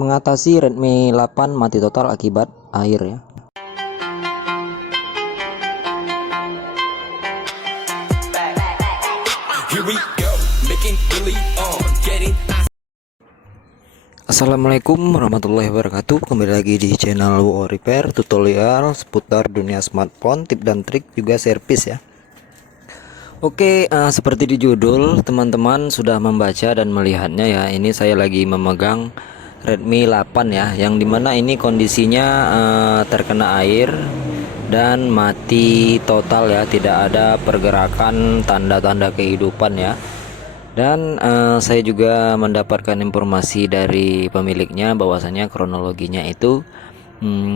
Mengatasi Redmi 8 mati total akibat air ya. Assalamualaikum warahmatullahi wabarakatuh. Kembali lagi di channel WO Repair, tutorial seputar dunia smartphone, tip dan trik juga servis ya. Oke, seperti di judul teman-teman sudah membaca dan melihatnya ya. Ini saya lagi memegang Redmi 8 ya, yang dimana ini kondisinya terkena air dan mati total ya, tidak ada pergerakan tanda-tanda kehidupan ya. Dan saya juga mendapatkan informasi dari pemiliknya bahwasanya kronologinya itu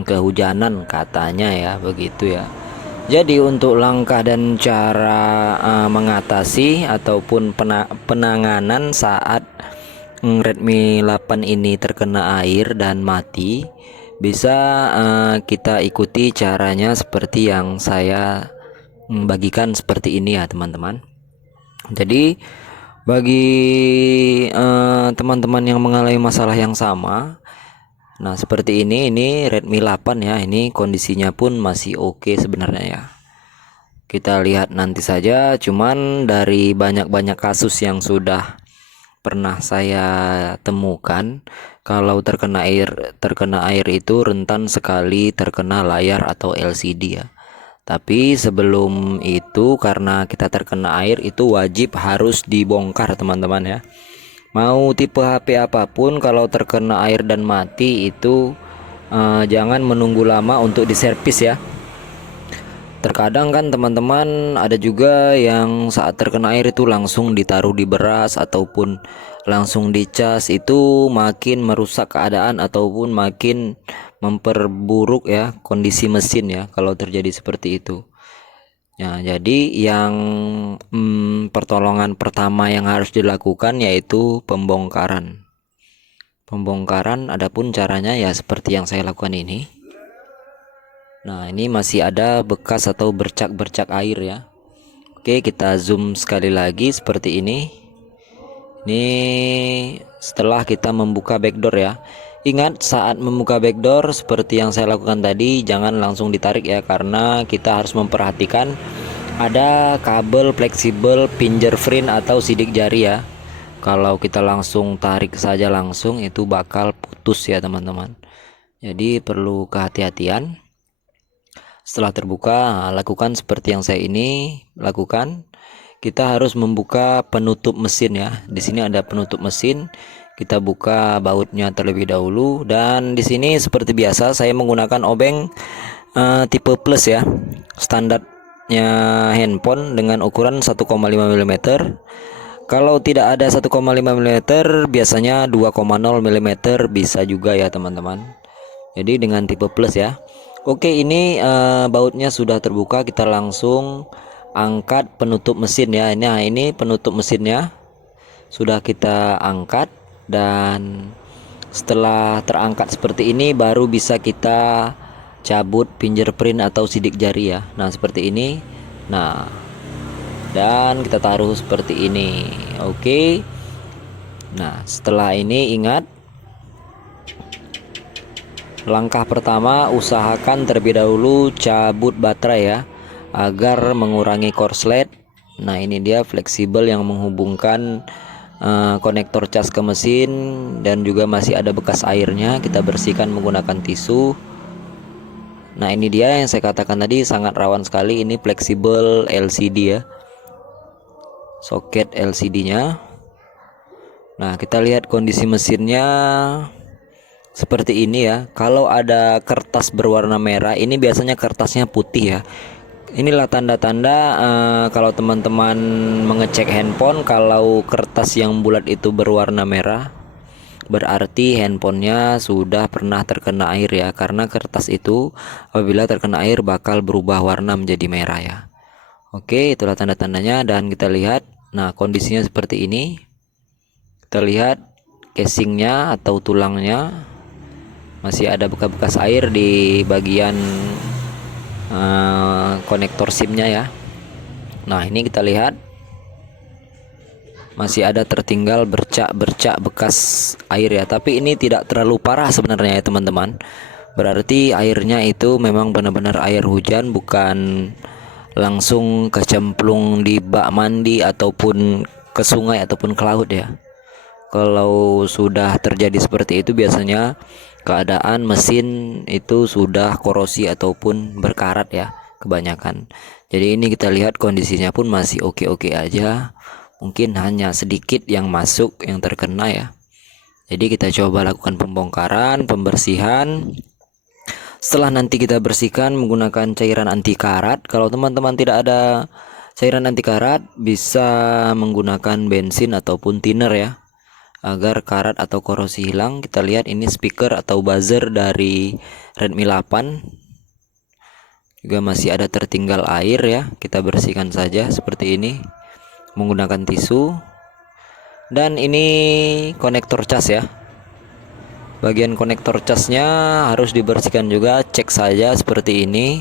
kehujanan katanya ya, begitu ya. Jadi untuk langkah dan cara mengatasi ataupun penanganan saat Redmi 8 ini terkena air dan mati, bisa kita ikuti caranya seperti yang saya bagikan seperti ini ya teman-teman. Jadi bagi teman-teman yang mengalami masalah yang sama, nah seperti ini Redmi 8 ya, ini kondisinya pun masih oke sebenarnya ya. Kita lihat nanti saja, cuman dari banyak-banyak kasus yang sudah pernah saya temukan, kalau terkena air itu rentan sekali terkena layar atau LCD ya. Tapi sebelum itu, karena kita terkena air, itu wajib harus dibongkar teman-teman ya. Mau tipe HP apapun, kalau terkena air dan mati itu jangan menunggu lama untuk diservis ya. Terkadang kan teman-teman ada juga yang saat terkena air itu langsung ditaruh di beras ataupun langsung dicas, itu makin merusak keadaan ataupun makin memperburuk ya kondisi mesin ya kalau terjadi seperti itu. Ya, jadi yang pertolongan pertama yang harus dilakukan yaitu pembongkaran. Adapun caranya ya seperti yang saya lakukan ini. Nah, ini masih ada bekas atau bercak-bercak air ya. Oke, kita zoom sekali lagi seperti ini. Ini setelah kita membuka backdoor ya. Ingat, saat membuka backdoor seperti yang saya lakukan tadi, jangan langsung ditarik ya, karena kita harus memperhatikan ada kabel fleksibel fingerprint atau sidik jari ya. Kalau kita langsung tarik saja langsung, itu bakal putus ya teman-teman. Jadi perlu kehati-hatian. Setelah terbuka, lakukan seperti yang saya ini lakukan. Kita harus membuka penutup mesin ya. Di sini ada penutup mesin. Kita buka bautnya terlebih dahulu, dan di sini seperti biasa saya menggunakan obeng tipe plus ya. Standarnya handphone dengan ukuran 1,5 mm. Kalau tidak ada 1,5 mm, biasanya 2,0 mm bisa juga ya teman-teman. Jadi dengan tipe plus ya. Oke, ini bautnya sudah terbuka, kita langsung angkat penutup mesin ya. Nah, ini penutup mesinnya sudah kita angkat, dan setelah terangkat seperti ini baru bisa kita cabut fingerprint atau sidik jari ya. Nah, seperti ini. Nah, dan kita taruh seperti ini. Oke. Nah, setelah ini ingat, langkah pertama, usahakan terlebih dahulu cabut baterai ya, agar mengurangi korslet. Nah, ini dia fleksibel yang menghubungkan konektor cas ke mesin, dan juga masih ada bekas airnya. Kita bersihkan menggunakan tisu. Nah, ini dia yang saya katakan tadi, sangat rawan sekali. Ini fleksibel LCD ya, soket LCD-nya. Nah, kita lihat kondisi mesinnya seperti ini ya. Kalau ada kertas berwarna merah, ini biasanya kertasnya putih ya. Inilah tanda-tanda kalau teman-teman mengecek handphone, kalau kertas yang bulat itu berwarna merah, berarti handphonenya sudah pernah terkena air ya. Karena kertas itu apabila terkena air bakal berubah warna menjadi merah ya. Oke, itulah tanda-tandanya, dan kita lihat. Nah, kondisinya seperti ini. Kita lihat casingnya atau tulangnya masih ada bekas-bekas air di bagian konektor SIM-nya ya. Nah, ini kita lihat masih ada tertinggal bercak-bercak bekas air ya, tapi ini tidak terlalu parah sebenarnya ya teman-teman. Berarti airnya itu memang benar-benar air hujan, bukan langsung kecemplung di bak mandi ataupun ke sungai ataupun ke laut ya. Kalau sudah terjadi seperti itu biasanya keadaan mesin itu sudah korosi ataupun berkarat ya kebanyakan. Jadi ini kita lihat kondisinya pun masih oke-oke aja. Mungkin hanya sedikit yang masuk yang terkena ya. Jadi kita coba lakukan pembongkaran, pembersihan. Setelah nanti kita bersihkan menggunakan cairan anti karat. Kalau teman-teman tidak ada cairan anti karat, bisa menggunakan bensin ataupun thinner ya, agar karat atau korosi hilang. Kita lihat ini speaker atau buzzer dari Redmi 8 juga masih ada tertinggal air ya. Kita bersihkan saja seperti ini menggunakan tisu. Dan ini konektor cas ya, bagian konektor casnya harus dibersihkan juga. Cek saja seperti ini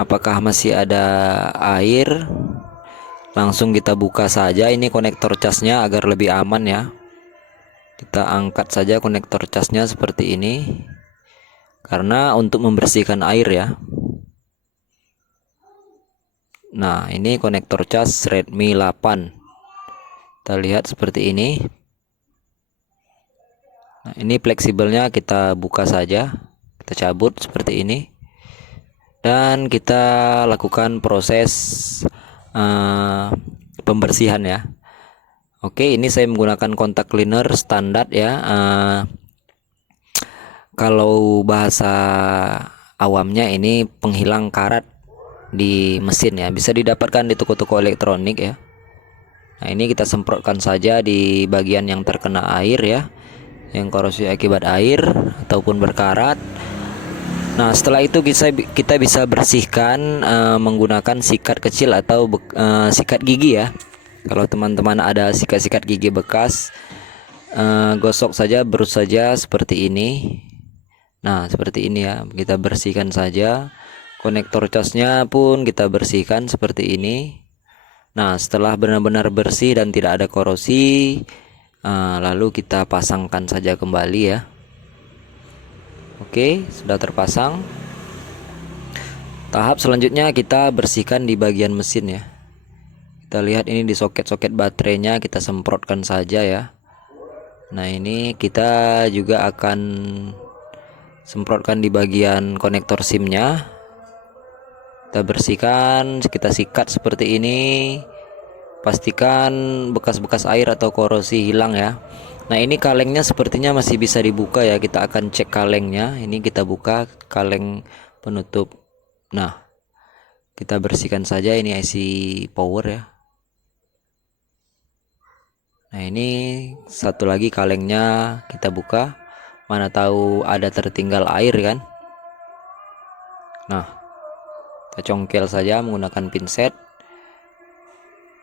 apakah masih ada air. Langsung kita buka saja ini konektor casnya agar lebih aman ya. Kita angkat saja konektor casnya seperti ini, karena untuk membersihkan air ya. Nah ini konektor cas Redmi 8, kita lihat seperti ini. Nah ini fleksibelnya kita buka saja, kita cabut seperti ini, dan kita lakukan proses pembersihan ya. Oke, ini saya menggunakan kontak cleaner standar ya. Kalau bahasa awamnya ini penghilang karat di mesin ya, bisa didapatkan di toko-toko elektronik ya. Nah ini kita semprotkan saja di bagian yang terkena air ya, yang korosi akibat air ataupun berkarat. Nah setelah itu kita bisa bersihkan menggunakan sikat kecil atau sikat gigi ya. Kalau teman-teman ada sikat-sikat gigi bekas, gosok saja, berus saja seperti ini. Nah seperti ini ya, kita bersihkan saja. Konektor casnya pun kita bersihkan seperti ini. Nah setelah benar-benar bersih dan tidak ada korosi, lalu kita pasangkan saja kembali ya. Oke, sudah terpasang. Tahap selanjutnya kita bersihkan di bagian mesin ya. Kita lihat ini di soket-soket baterainya kita semprotkan saja ya. Nah ini kita juga akan semprotkan di bagian konektor SIM-nya. Kita bersihkan, kita sikat seperti ini. Pastikan bekas-bekas air atau korosi hilang ya. Nah ini kalengnya sepertinya masih bisa dibuka ya. Kita akan cek kalengnya. Ini kita buka kaleng penutup. Nah kita bersihkan saja, ini IC power ya. Nah ini satu lagi kalengnya kita buka, mana tahu ada tertinggal air kan. Nah kita congkel saja menggunakan pinset.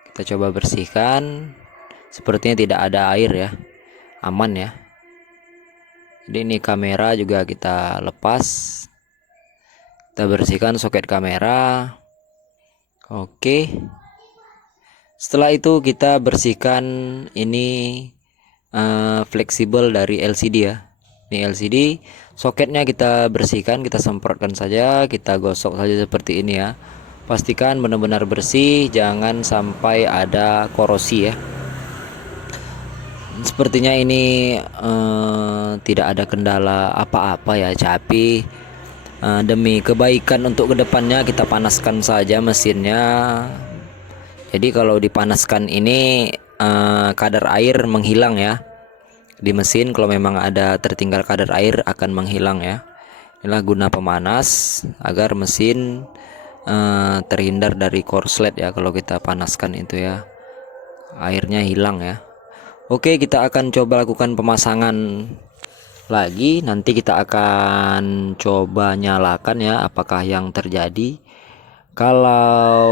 Kita coba bersihkan, sepertinya tidak ada air ya, aman ya. Jadi ini kamera juga kita lepas, kita bersihkan soket kamera. Oke, setelah itu kita bersihkan ini fleksibel dari LCD ya. Ini LCD, soketnya kita bersihkan, kita semprotkan saja, kita gosok saja seperti ini ya. Pastikan benar-benar bersih, jangan sampai ada korosi ya. Sepertinya ini tidak ada kendala apa-apa ya, tapi demi kebaikan untuk kedepannya kita panaskan saja mesinnya. Jadi kalau dipanaskan ini kadar air menghilang ya di mesin. Kalau memang ada tertinggal kadar air akan menghilang ya. Inilah guna pemanas agar mesin terhindar dari korslet ya. Kalau kita panaskan itu ya, airnya hilang ya. Oke, kita akan coba lakukan pemasangan lagi. Nanti kita akan coba nyalakan ya, apakah yang terjadi. Kalau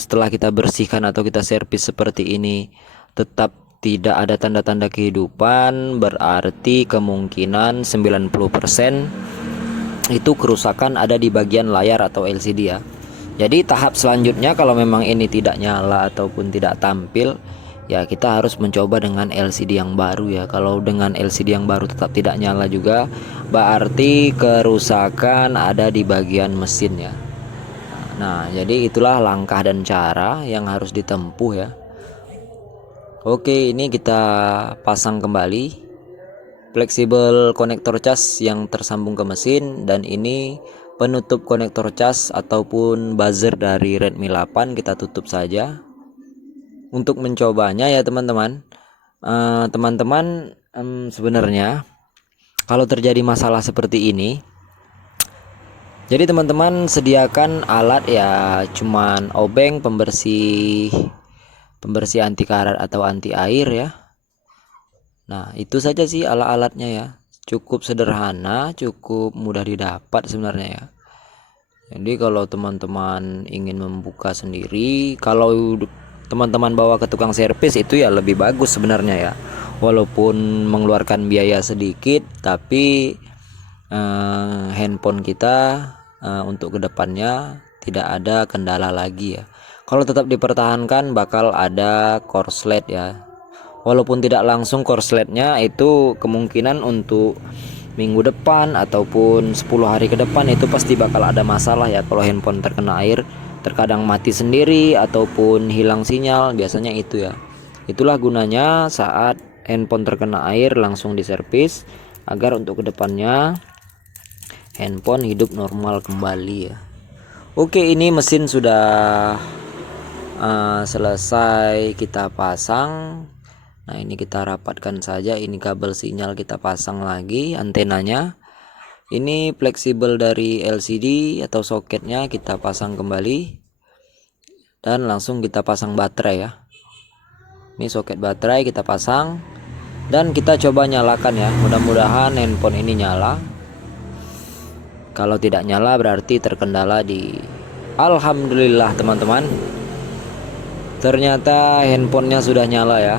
setelah kita bersihkan atau kita servis seperti ini tetap tidak ada tanda-tanda kehidupan, berarti kemungkinan 90% itu kerusakan ada di bagian layar atau LCD ya. Jadi tahap selanjutnya kalau memang ini tidak nyala ataupun tidak tampil, ya kita harus mencoba dengan LCD yang baru ya. Kalau dengan LCD yang baru tetap tidak nyala juga, berarti kerusakan ada di bagian mesin ya. Nah, jadi itulah langkah dan cara yang harus ditempuh ya. Oke, ini kita pasang kembali fleksibel konektor cas yang tersambung ke mesin, dan ini penutup konektor cas ataupun buzzer dari Redmi 8 kita tutup saja. Untuk mencobanya ya teman-teman, sebenarnya kalau terjadi masalah seperti ini, jadi teman-teman sediakan alat ya, cuman obeng pembersih anti karat atau anti air ya. Nah itu saja sih alat-alatnya ya, cukup sederhana, cukup mudah didapat sebenarnya ya. Jadi kalau teman-teman ingin membuka sendiri, kalau teman-teman bawa ke tukang servis itu ya lebih bagus sebenarnya ya. Walaupun mengeluarkan biaya sedikit, tapi handphone kita untuk kedepannya tidak ada kendala lagi ya. Kalau tetap dipertahankan bakal ada korslet ya. Walaupun tidak langsung korsletnya itu kemungkinan untuk minggu depan ataupun 10 hari ke depan itu pasti bakal ada masalah ya. Kalau handphone terkena air, terkadang mati sendiri ataupun hilang sinyal, biasanya itu ya. Itulah gunanya saat handphone terkena air langsung diservis, agar untuk kedepannya handphone hidup normal kembali ya. Oke, ini mesin sudah selesai kita pasang. Nah ini kita rapatkan saja, ini kabel sinyal kita pasang lagi, antenanya ini fleksibel dari LCD atau soketnya kita pasang kembali, dan langsung kita pasang baterai ya. Ini soket baterai kita pasang, dan kita coba nyalakan ya, mudah-mudahan handphone ini nyala. Kalau tidak nyala berarti terkendala di Alhamdulillah teman-teman, ternyata handphonenya sudah nyala ya.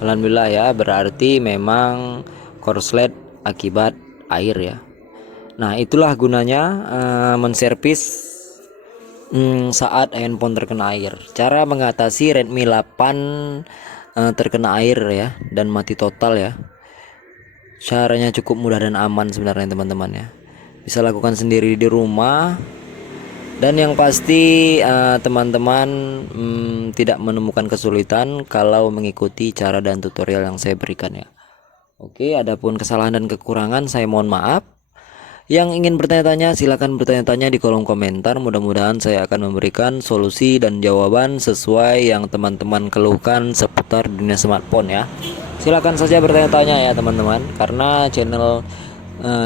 Alhamdulillah ya, berarti memang korslet akibat air ya. Nah itulah gunanya menservis saat handphone terkena air. Cara mengatasi Redmi 8 terkena air ya dan mati total ya, caranya cukup mudah dan aman sebenarnya teman-teman ya. Bisa lakukan sendiri di rumah, dan yang pasti teman-teman tidak menemukan kesulitan kalau mengikuti cara dan tutorial yang saya berikan ya. Oke, adapun kesalahan dan kekurangan saya mohon maaf. Yang ingin bertanya-tanya silahkan bertanya-tanya di kolom komentar. Mudah-mudahan saya akan memberikan solusi dan jawaban sesuai yang teman-teman keluhkan seputar dunia smartphone ya. Silahkan saja bertanya-tanya ya teman-teman, karena channel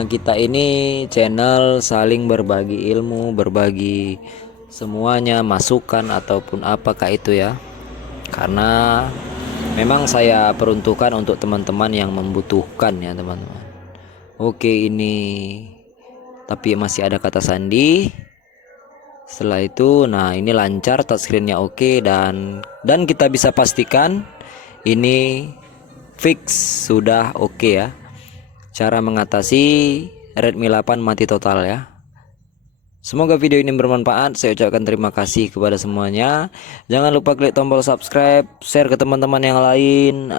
kita ini channel saling berbagi ilmu, berbagi semuanya, masukan ataupun apakah itu ya, karena memang saya peruntukkan untuk teman-teman yang membutuhkan ya teman-teman. Oke, ini tapi masih ada kata sandi. Setelah itu nah ini lancar, touchscreennya oke, dan kita bisa pastikan ini fix sudah oke ya. Cara mengatasi Redmi 8 mati total ya. Semoga video ini bermanfaat. Saya ucapkan terima kasih kepada semuanya. Jangan lupa klik tombol subscribe, share ke teman-teman yang lain,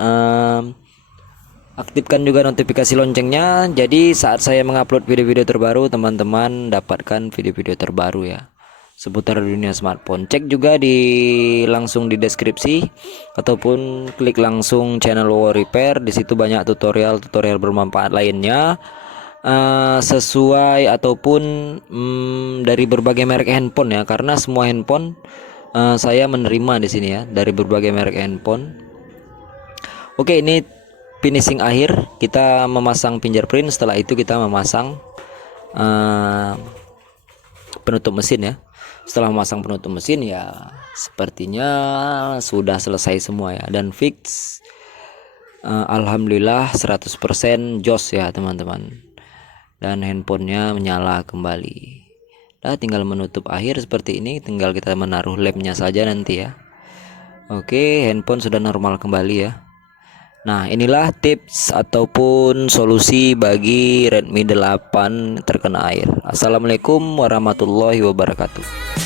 aktifkan juga notifikasi loncengnya. Jadi saat saya mengupload video-video terbaru, teman-teman dapatkan video-video terbaru ya seputar dunia smartphone. Cek juga langsung di deskripsi ataupun klik langsung channel Wow Repair. Di situ banyak tutorial bermanfaat lainnya, sesuai ataupun dari berbagai merek handphone ya, karena semua handphone saya menerima di sini ya, dari berbagai merek handphone. Oke, ini finishing akhir, kita memasang fingerprint. Setelah itu kita memasang penutup mesin ya. Setelah memasang penutup mesin ya sepertinya sudah selesai semua ya, dan fix. Alhamdulillah 100% jos ya teman-teman, dan handphonenya menyala kembali. Nah tinggal menutup akhir seperti ini, tinggal kita menaruh lemnya saja nanti ya. Oke, handphone sudah normal kembali ya. Nah inilah tips ataupun solusi bagi Redmi 8 terkena air. Assalamualaikum warahmatullahi wabarakatuh.